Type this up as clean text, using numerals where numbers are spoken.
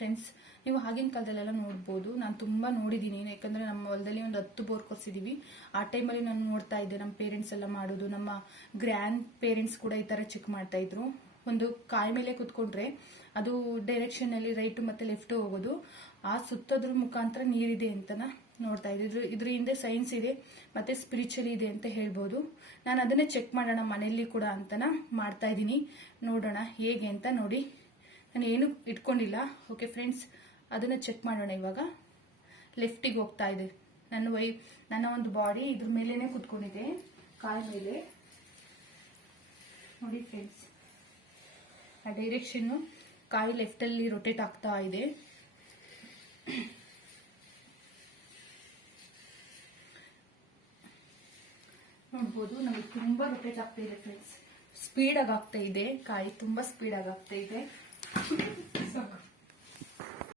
Friends. ನೀವು ಆಗಿನ ಕಾಲದಲ್ಲೆಲ್ಲ ನೋಡ್ಬೋದು, ನಾನು ತುಂಬಾ ನೋಡಿದ್ದೀನಿ. ಯಾಕಂದ್ರೆ ನಮ್ಮ ಹೊಲದಲ್ಲಿ ಒಂದು 10 ಬೋರ್ ಕೊರ್ಸಿದೀವಿ. ಆ ಟೈಮಲ್ಲಿ ನಾನು ನೋಡ್ತಾ ಇದ್ದೆ ನಮ್ಮ ಪೇರೆಂಟ್ಸ್ ಎಲ್ಲ ಮಾಡೋದು. ನಮ್ಮ ಗ್ರ್ಯಾಂಡ್ ಪೇರೆಂಟ್ಸ್ ಕೂಡ ಈ ತರ ಚೆಕ್ ಮಾಡ್ತಾ ಇದ್ರು. ಒಂದು ಕಾಯಿ ಮೇಲೆ ಕುತ್ಕೊಂಡ್ರೆ ಅದು ಡೈರೆಕ್ಷನ್ ಅಲ್ಲಿ ರೈಟ್ ಮತ್ತೆ ಲೆಫ್ಟ್ ಹೋಗೋದು, ಆ ಸುತ್ತೋದ್ರ ಮುಖಾಂತರ ನೀರಿದೆ ಅಂತನ ನೋಡ್ತಾ ಇದ್ರು. ಇದ್ರ ಹಿಂದೆ ಸೈನ್ಸ್ ಇದೆ ಮತ್ತೆ ಸ್ಪಿರಿಚುವಲ್ ಇದೆ ಅಂತ ಹೇಳ್ಬೋದು. ನಾನು ಅದನ್ನೇ ಚೆಕ್ ಮಾಡೋಣ ಮನೆಯಲ್ಲಿ ಕೂಡ ಅಂತನ ಮಾಡ್ತಾ ಇದ್ದೀನಿ. ನೋಡೋಣ ಹೇಗೆ ಅಂತ. ನೋಡಿ, ನಾನು ಏನು ಇಟ್ಕೊಂಡಿಲ್ಲ. ಓಕೆ ಫ್ರೆಂಡ್ಸ್, ಅದನ್ನ ಚೆಕ್ ಮಾಡೋಣ. ಇವಾಗ ಲೆಫ್ಟಿಗೆ ಹೋಗ್ತಾ ಇದೆ. ನನ್ನ ಒಂದು ಬಾಡಿ ಇದ್ರ ಮೇಲೇನೆ ಕುತ್ಕೊಂಡಿದೆ, ಕಾಲ್ ಮೇಲೆ. ನೋಡಿ ಫ್ರೆಂಡ್ಸ್, ಆ ಡೈರೆಕ್ಷನ್ ಕಾಯಿ ಲೆಫ್ಟ್ ಅಲ್ಲಿ ರೊಟೇಟ್ ಆಗ್ತಾ ಇದೆ. ನೋಡ್ಬೋದು, ನಮಗೆ ತುಂಬಾ ರೊಟೇಟ್ ಆಗ್ತಾ ಇದೆ ಫ್ರೆಂಡ್ಸ್. ಸ್ಪೀಡ್ ಆಗಿ ಆಗ್ತಾ ಇದೆ ಕಾಯಿ, ತುಂಬಾ ಸ್ಪೀಡ್ ಆಗಿ ಆಗ್ತಾ ಇದೆ.